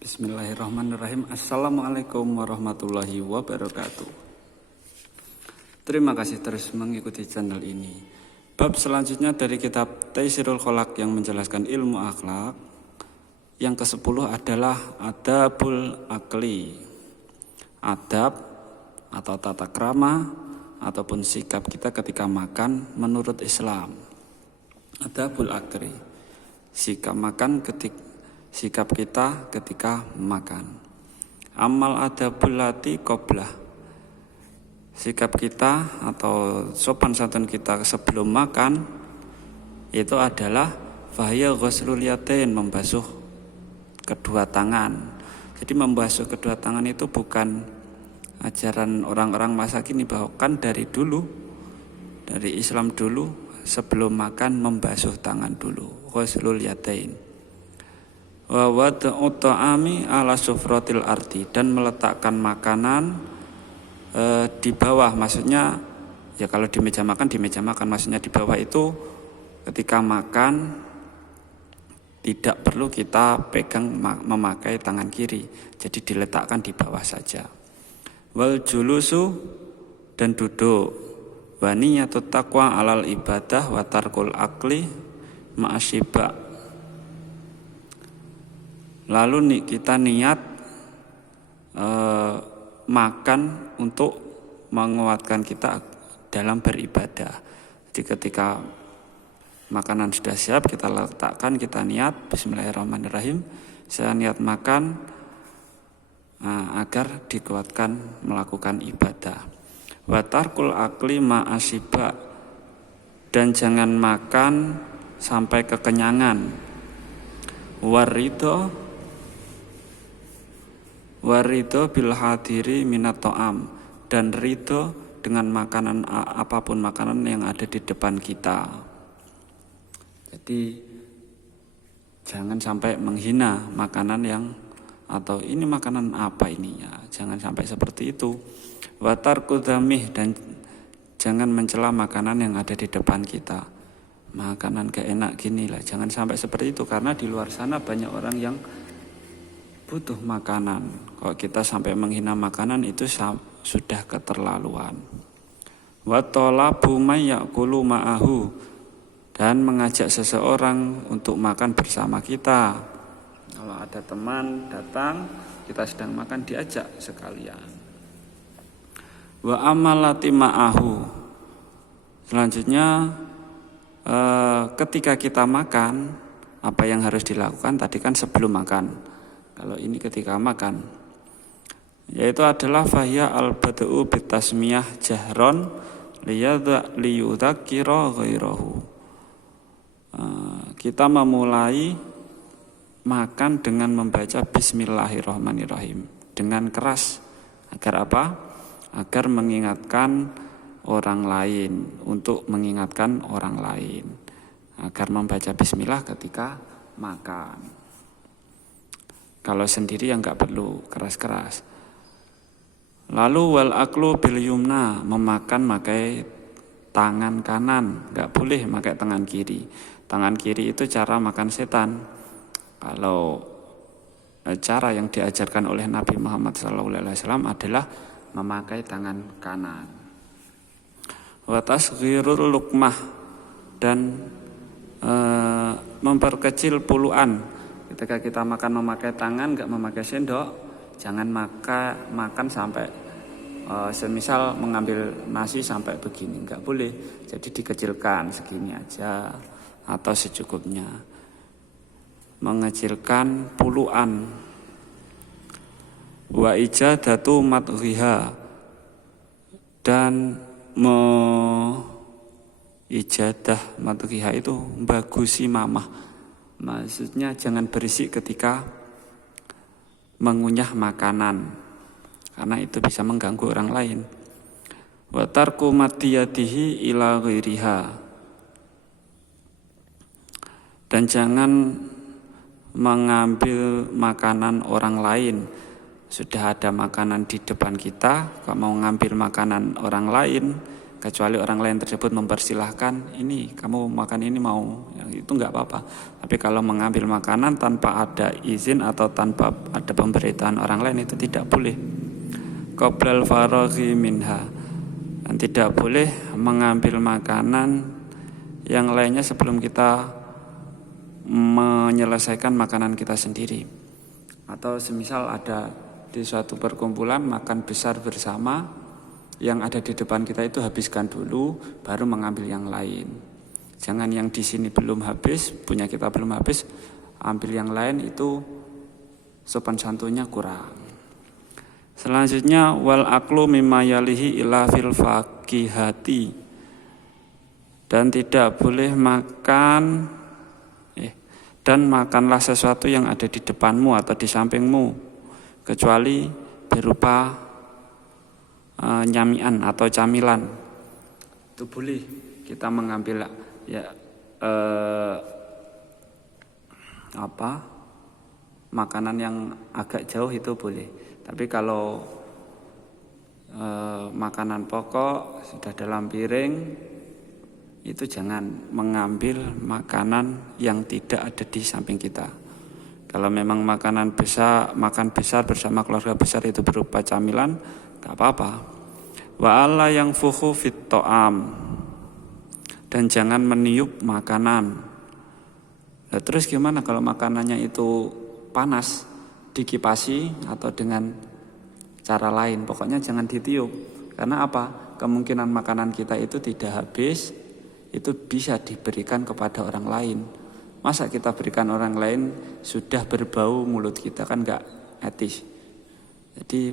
Bismillahirrahmanirrahim. Assalamualaikum warahmatullahi wabarakatuh. Terima kasih terus mengikuti channel ini. Bab selanjutnya dari kitab Taisirul Kholaq yang menjelaskan ilmu akhlak. Yang ke-10 adalah adabul akli. Adab atau tata krama ataupun sikap kita ketika makan menurut Islam. Adabul akli. Sikap kita ketika makan. Amal adabul lati qoblah. Sikap kita atau sopan santun kita sebelum makan itu adalah fahya ghuslul yatain, membasuh kedua tangan. Jadi membasuh kedua tangan itu bukan ajaran orang-orang masa kini, bahwa kan dari Islam dulu sebelum makan membasuh tangan dulu, ghuslul yatain. Wa wad'u ta'ami ala sufratil ardi, dan meletakkan makanan di bawah, maksudnya ya kalau di meja makan maksudnya di bawah itu ketika makan tidak perlu kita pegang memakai tangan kiri, jadi diletakkan di bawah saja. Wal julusu, dan duduk. Wa niyatut taqwa alal ibadah wa tarkul akli ma'asyiba. Lalu kita niat makan untuk menguatkan kita dalam beribadah. Jadi ketika makanan sudah siap, kita letakkan, kita niat Bismillahirrahmanirrahim, saya niat makan agar dikuatkan melakukan ibadah. Wa tarkul akli ma'asyiba, dan jangan makan sampai kekenyangan. Warido bil hadiri minat to'am, dan ridho dengan makanan apapun makanan yang ada di depan kita. Jadi jangan sampai menghina makanan yang, atau ini makanan apa ini ya, jangan sampai seperti itu. Watar kudamih, dan jangan mencela makanan yang ada di depan kita. Makanan gak enak gini lah, jangan sampai seperti itu, karena di luar sana banyak orang yang butuh makanan. Kalau kita sampai menghina makanan itu sudah keterlaluan. Wa talabu may yaqulu ma'ahu, dan mengajak seseorang untuk makan bersama kita. Kalau ada teman datang, kita sedang makan, diajak sekalian. Wa amalati ma'ahu. Selanjutnya ketika kita makan, apa yang harus dilakukan? Tadi kan sebelum makan. Kalau ini ketika makan, yaitu adalah fahya al-bada'u bitasmiyah jahron liyudzakkira ghairahu. Kita memulai makan dengan membaca Bismillahirrahmanirrahim dengan keras. Agar apa? Agar mengingatkan orang lain, untuk mengingatkan orang lain. Agar membaca bismillah ketika makan. Kalau sendiri yang enggak perlu keras-keras. Lalu wal aklu bil yumna, memakan pakai tangan kanan, enggak boleh pakai tangan kiri. Tangan kiri itu cara makan setan. Kalau cara yang diajarkan oleh Nabi Muhammad SAW adalah memakai tangan kanan. Wa tasghirul luqmah, dan memperkecil puluhan. Ketika kita makan memakai tangan, enggak memakai sendok, jangan makan sampai semisal mengambil nasi sampai begini, enggak boleh. Jadi dikecilkan segini aja atau secukupnya. Mengecilkan puluhan. Wa ijadatu madghiha, dan ijadah madghiha itu bagusi mamah. Maksudnya jangan berisik ketika mengunyah makanan, karena itu bisa mengganggu orang lain. Wa tarku matiyatihi ila ghairiha, dan jangan mengambil makanan orang lain. Sudah ada makanan di depan kita, kalau mau ngambil makanan orang lain kecuali orang lain tersebut mempersilahkan, ini kamu makan ini mau, ya, itu nggak apa-apa. Tapi kalau mengambil makanan tanpa ada izin atau tanpa ada pemberitaan orang lain itu tidak boleh. Qoblal faraghi minha, dan tidak boleh mengambil makanan yang lainnya sebelum kita menyelesaikan makanan kita sendiri. Atau semisal ada di suatu perkumpulan makan besar bersama, yang ada di depan kita itu habiskan dulu, baru mengambil yang lain. Jangan yang di sini belum habis, punya kita belum habis, ambil yang lain, itu sopan santunnya kurang. Selanjutnya wal aklu mimma yalihi ila fil faqihati, dan tidak boleh makan dan makanlah sesuatu yang ada di depanmu atau di sampingmu kecuali berupa nyamian atau camilan. Itu boleh kita mengambil makanan yang agak jauh, itu boleh. Tapi kalau makanan pokok sudah dalam piring, itu jangan mengambil makanan yang tidak ada di samping kita. Kalau memang makan besar bersama keluarga besar itu berupa camilan, gak apa-apa. Wa alla yang fuhu fit to'am, dan jangan meniup makanan. Nah, terus gimana kalau makanannya itu panas, dikipasi atau dengan cara lain, pokoknya jangan ditiup. Karena apa? Kemungkinan makanan kita itu tidak habis, itu bisa diberikan kepada orang lain. Masa kita berikan orang lain sudah berbau mulut kita, kan gak etis. Jadi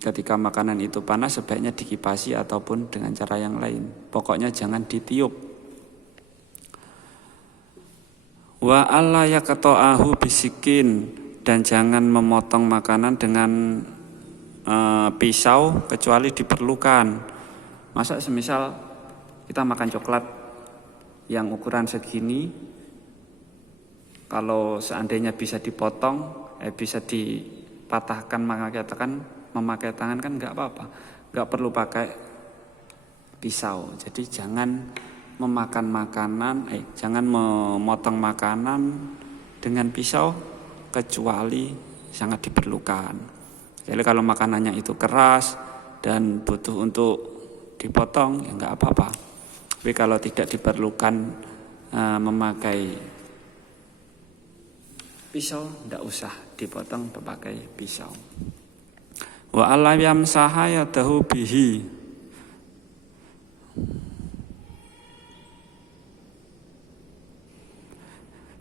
ketika makanan itu panas sebaiknya dikipasi ataupun dengan cara yang lain. Pokoknya jangan ditiup. Wa alla yaqta'ahu bisikin, dan jangan memotong makanan dengan pisau kecuali diperlukan. Masa semisal kita makan coklat yang ukuran segini, kalau seandainya bisa dipotong, bisa dipatahkan, memakai tangan kan nggak apa-apa, nggak perlu pakai pisau. Jadi jangan jangan memotong makanan dengan pisau kecuali sangat diperlukan. Jadi kalau makanannya itu keras dan butuh untuk dipotong, ya nggak apa-apa. Tapi kalau tidak diperlukan memakai pisau, tidak usah dipotong memakai pisau. Wa alla yamsaha yadahu bihi,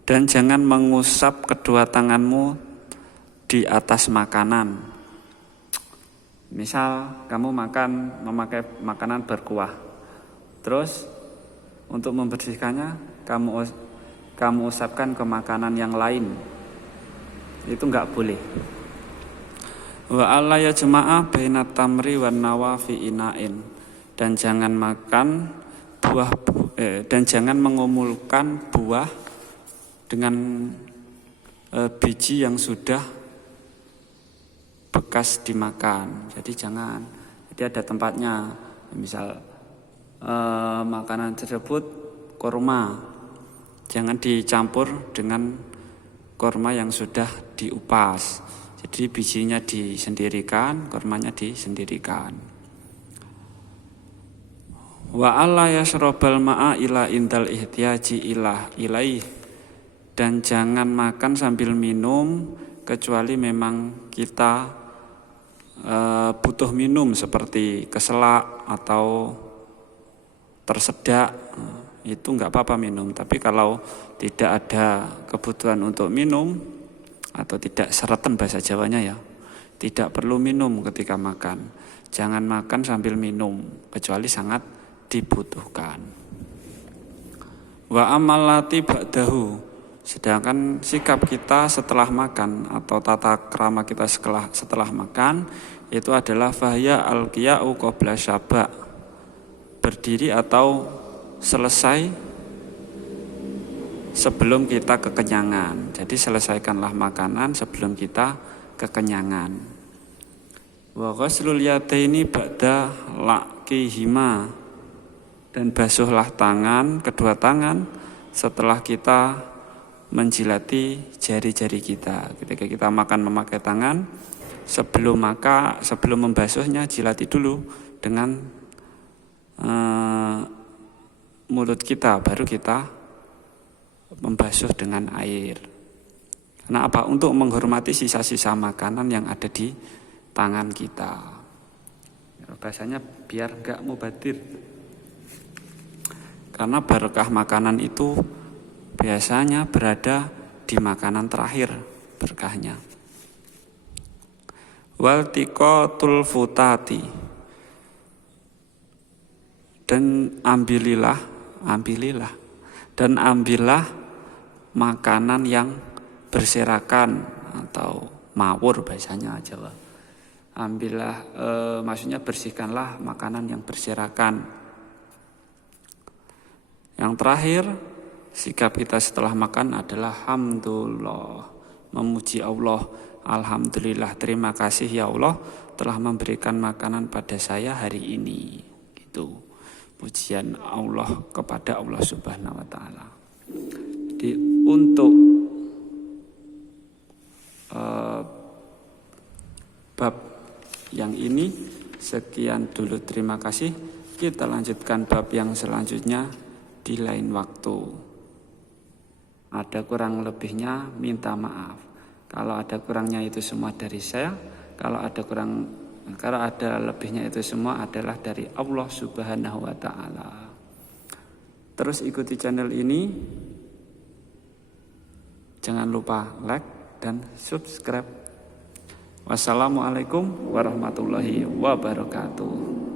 dan jangan mengusap kedua tanganmu di atas makanan. Misal kamu memakai makanan berkuah, terus untuk membersihkannya kamu usapkan ke makanan yang lain, itu enggak boleh. Wa alla yajma'a baina tamri wan nawa fi ina'in, dan jangan makan dan jangan mengumulkan buah dengan biji yang sudah bekas dimakan. Jadi jangan. Jadi ada tempatnya. Misal makanan tersebut kurma, jangan dicampur dengan kurma yang sudah diupas. Jadi bijinya disendirikan, kurmanya disendirikan. Wa alla yashrabal ma'a ila indal ihtiyaji ilaih, dan jangan makan sambil minum kecuali memang kita butuh minum seperti keselak atau tersedak, itu enggak apa-apa minum. Tapi kalau tidak ada kebutuhan untuk minum atau tidak seretan bahasa Jawanya ya, tidak perlu minum ketika makan. Jangan makan sambil minum kecuali sangat dibutuhkan. Wa amallati ba'dahu, sedangkan sikap kita setelah makan atau tata krama kita setelah makan itu adalah fahya al-qiya'u qabla syaba', berdiri atau selesai sebelum kita kekenyangan. Jadi selesaikanlah makanan sebelum kita kekenyangan. Wa ghuslul yadaini ba'da laqihima, dan basuhlah tangan, kedua tangan setelah kita menjilati jari-jari kita. Ketika kita makan memakai tangan, sebelum membasuhnya jilati dulu dengan mulut kita, baru kita membasuh dengan air. Kenapa? Untuk menghormati sisa-sisa makanan yang ada di tangan kita. Bahasanya biar enggak mubadir. Karena barokah makanan itu biasanya berada di makanan terakhir berkahnya. Waltiqatul futati, dan ambillah makanan yang berserakan atau mawur bahasanya Jawa. Maksudnya bersihkanlah makanan yang berserakan. Yang terakhir, sikap kita setelah makan adalah hamdulillah, memuji Allah. Alhamdulillah, terima kasih ya Allah telah memberikan makanan pada saya hari ini. Gitu. Pujian Allah kepada Allah Subhanahu wa taala. Jadi untuk bab yang ini sekian dulu, terima kasih. Kita lanjutkan bab yang selanjutnya di lain waktu. Ada kurang lebihnya minta maaf. Kalau ada kurangnya itu semua dari saya. Kalau ada lebihnya itu semua adalah dari Allah Subhanahu wa taala. Terus ikuti channel ini. Jangan lupa like dan subscribe. Wassalamualaikum warahmatullahi wabarakatuh.